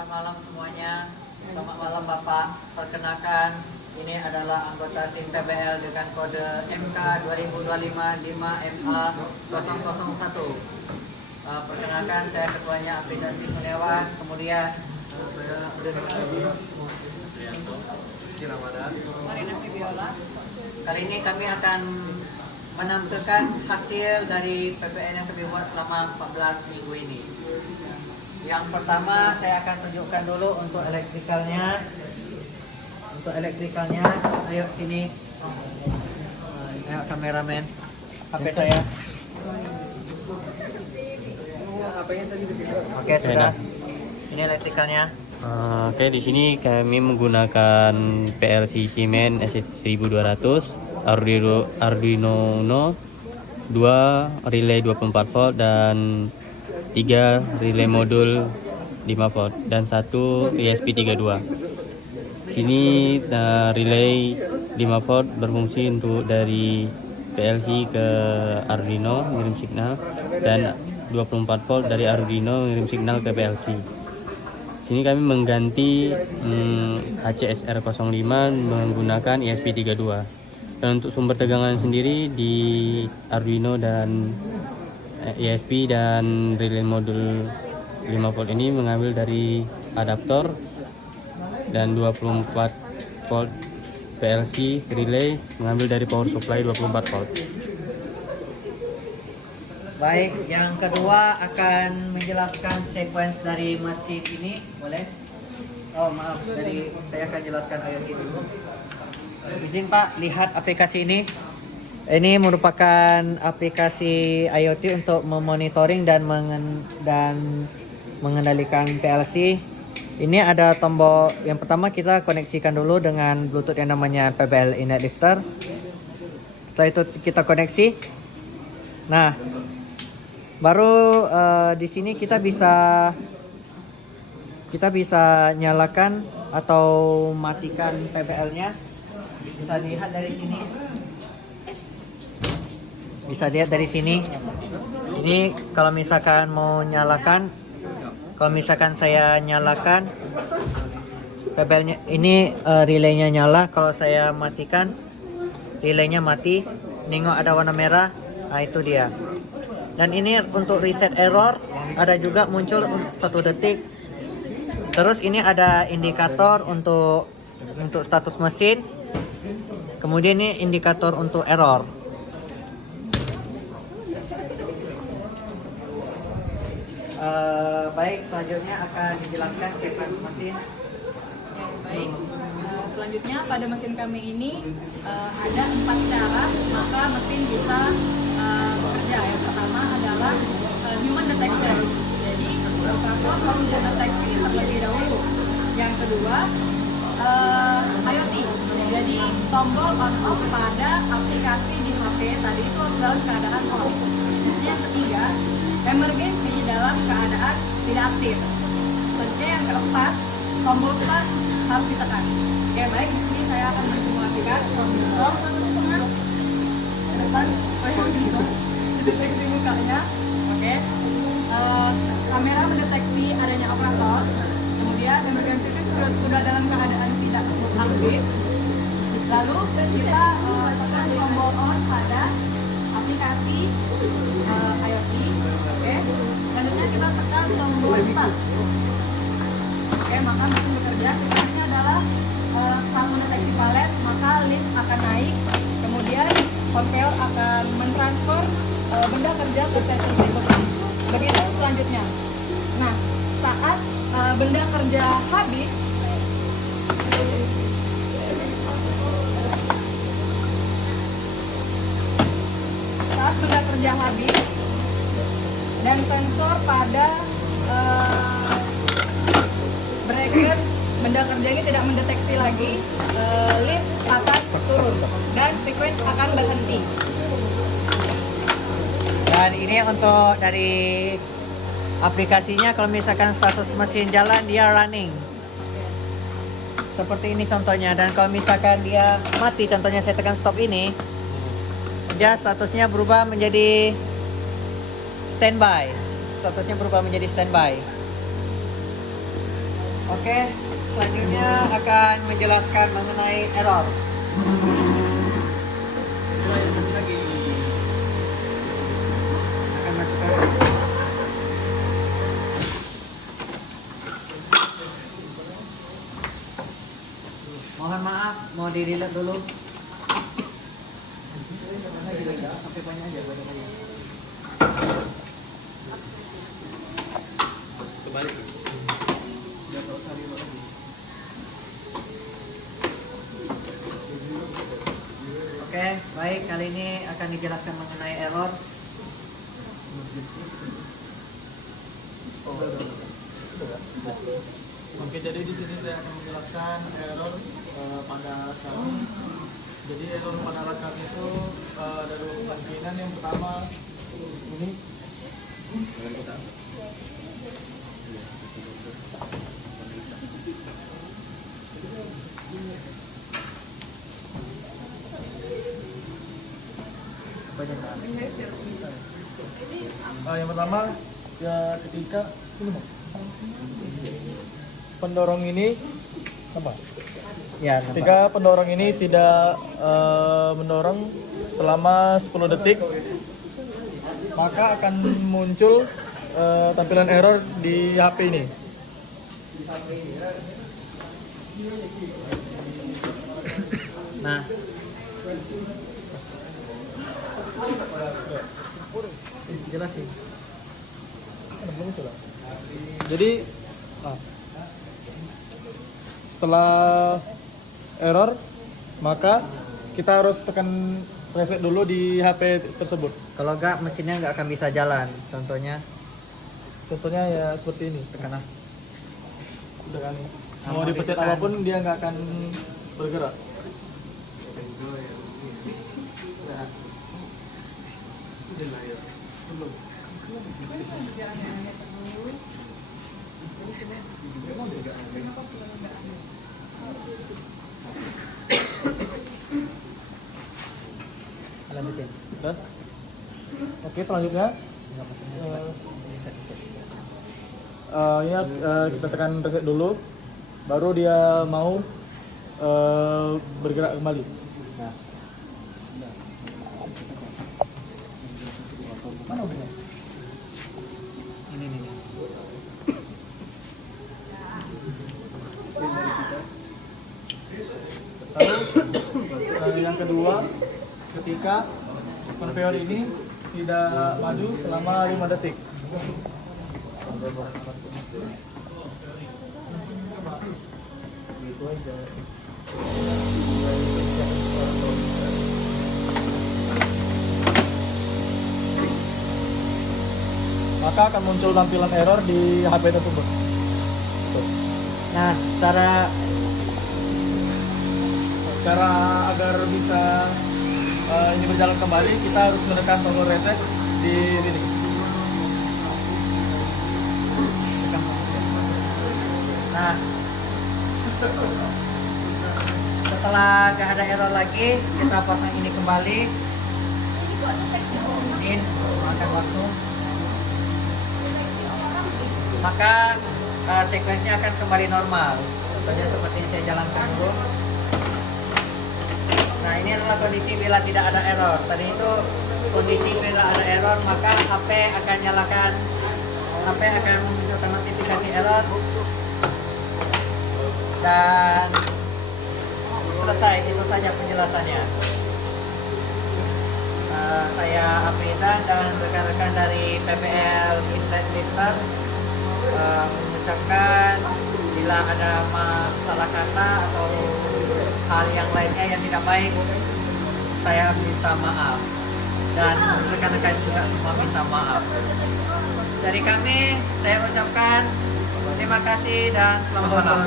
Selamat malam semuanya. Selamat malam Bapak. Perkenalkan, ini adalah anggota tim PBL dengan kode MK 2025-5MA001. Perkenalkan, saya ketuanya aplikasi Kurniawan. Kemudian saya Marina Viola. Kali ini kami akan menampilkan hasil dari PPN yang kami buat selama 14 minggu ini. Yang pertama saya akan tunjukkan dulu untuk elektrikalnya. Ayo sini. Ayo kameramen. HP saya. Oke, sudah. Ini elektrikalnya. Oke, di sini kami menggunakan PLC Siemens ST1200, Arduino Uno, 2 relay 24 volt dan 3 relay modul 5 volt dan 1 ESP32. Sini relay 5 volt berfungsi untuk dari PLC ke Arduino mengirim signal, dan 24 volt dari Arduino mengirim signal ke PLC. Sini kami mengganti HCSR05 menggunakan ESP32. Dan untuk sumber tegangan sendiri di Arduino dan ESP dan relay modul 5 volt ini mengambil dari adaptor, dan 24 volt PLC relay mengambil dari power supply 24 volt. Baik, yang kedua akan menjelaskan sequence dari mesin ini, boleh? Oh maaf, saya akan jelaskan IoT dulu. Izin Pak, lihat aplikasi ini. Ini merupakan aplikasi IoT untuk memonitoring dan mengendalikan PLC. Ini ada tombol yang pertama, kita koneksikan dulu dengan Bluetooth yang namanya PBL Innet Lifter. Setelah itu kita koneksi. Nah, baru di sini kita bisa nyalakan atau matikan PBL-nya. Bisa dilihat dari sini. Ini kalau misalkan mau nyalakan, kalau misalkan saya nyalakan PBL-nya, ini relaynya nyala. Kalau saya matikan, relaynya mati. Nengok ada warna merah, nah itu dia. Dan ini untuk reset error, ada juga muncul 1 detik. Terus ini ada indikator untuk status mesin. Kemudian ini indikator untuk error. Baik, selanjutnya akan dijelaskan sequence mesin. Baik, selanjutnya pada mesin kami ini ada 4 syarat maka mesin bisa bekerja. Yang pertama adalah human detection, jadi operator harus mendeteksi terlebih dahulu. Yang kedua IoT, jadi tombol on off pada aplikasi di HP tadi itu harus dalam keadaan on. Yang ketiga, emergency dalam keadaan tidak aktif. Selanjutnya yang keempat, tombol start harus ditekan. Oke, baik, di sini saya akan mensimulasikan tombol 1,5 ke depan, deteksi mukanya. Oke. Kamera mendeteksi adanya operator. Kemudian emergency sudah dalam keadaan tidak aktif. Lalu kita tekan tombol on pada aplikasi IoT. Oke. Selanjutnya kita tekan tombol start. Oke, maka mesin bekerja. Selanjutnya adalah saat mendeteksi palet, maka lift akan naik. Kemudian konveyor akan mentransfer benda kerja ke station berikutnya. Begitu selanjutnya. Nah, saat benda kerja habis, dan sensor pada breaker benda kerja ini tidak mendeteksi lagi, lift akan turun dan sequence akan berhenti. Dan ini untuk dari aplikasinya, kalau misalkan status mesin jalan, dia running. Seperti ini contohnya. Dan kalau misalkan dia mati, contohnya saya tekan stop ini, dia statusnya berubah menjadi standby. Oke, selanjutnya akan menjelaskan mengenai error. Akan masukkan. Mohon maaf, mau di-delete dulu. Sampai banyak aja, banyak aja. Kembali. Oke, baik, kali ini akan dijelaskan mengenai error. Oke, jadi di sini saya akan menjelaskan error pada kami. Jadi error pada alat kami itu dari kemungkinan yang pertama ini. Yang pertama ya ketika ini pendorong ini apa? Ya, Ketika pendorong ini tidak mendorong selama 10 detik, maka akan muncul tampilan error di HP ini. Nah, jelasin. Jadi setelah error, maka kita harus tekan reset dulu di HP tersebut. Kalau enggak, mesinnya nggak akan bisa jalan. Contohnya ya seperti ini. Tekan ah. Udah kan. Nah, Mau mau dipencet ditekan. apapun dia nggak akan bergerak. Lanjutin. Udah? Oke, selanjutnya ini harus kita tekan reset dulu, baru dia mau bergerak kembali. Nah. Mana udah? Ini nih. Lalu yang kedua, ketika konveyor ini tidak maju selama 5 detik. Maka akan muncul tampilan error di HP tersebut. Tuh. Nah, Cara agar bisa ini berjalan kembali, kita harus menekan tombol reset di sini. Nah, setelah nggak ada error lagi, kita pasang ini kembali. Ini makan waktu. Maka sekuensinya akan kembali normal. Contohnya seperti yang saya jalankan dulu. Nah, ini adalah kondisi bila tidak ada error. Tadi itu kondisi bila ada error, maka HP akan nyalakan, HP akan memunculkan notifikasi error. Dan selesai, itu saja penjelasannya. Saya Afrizan dan rekan-rekan dari PPL Internet Lister mengucapkan bila ada masalah kata atau hal yang lainnya yang tidak baik, saya minta maaf, dan rekan-rekan juga semua minta maaf. Dari kami, saya ucapkan terima kasih dan selamat malam.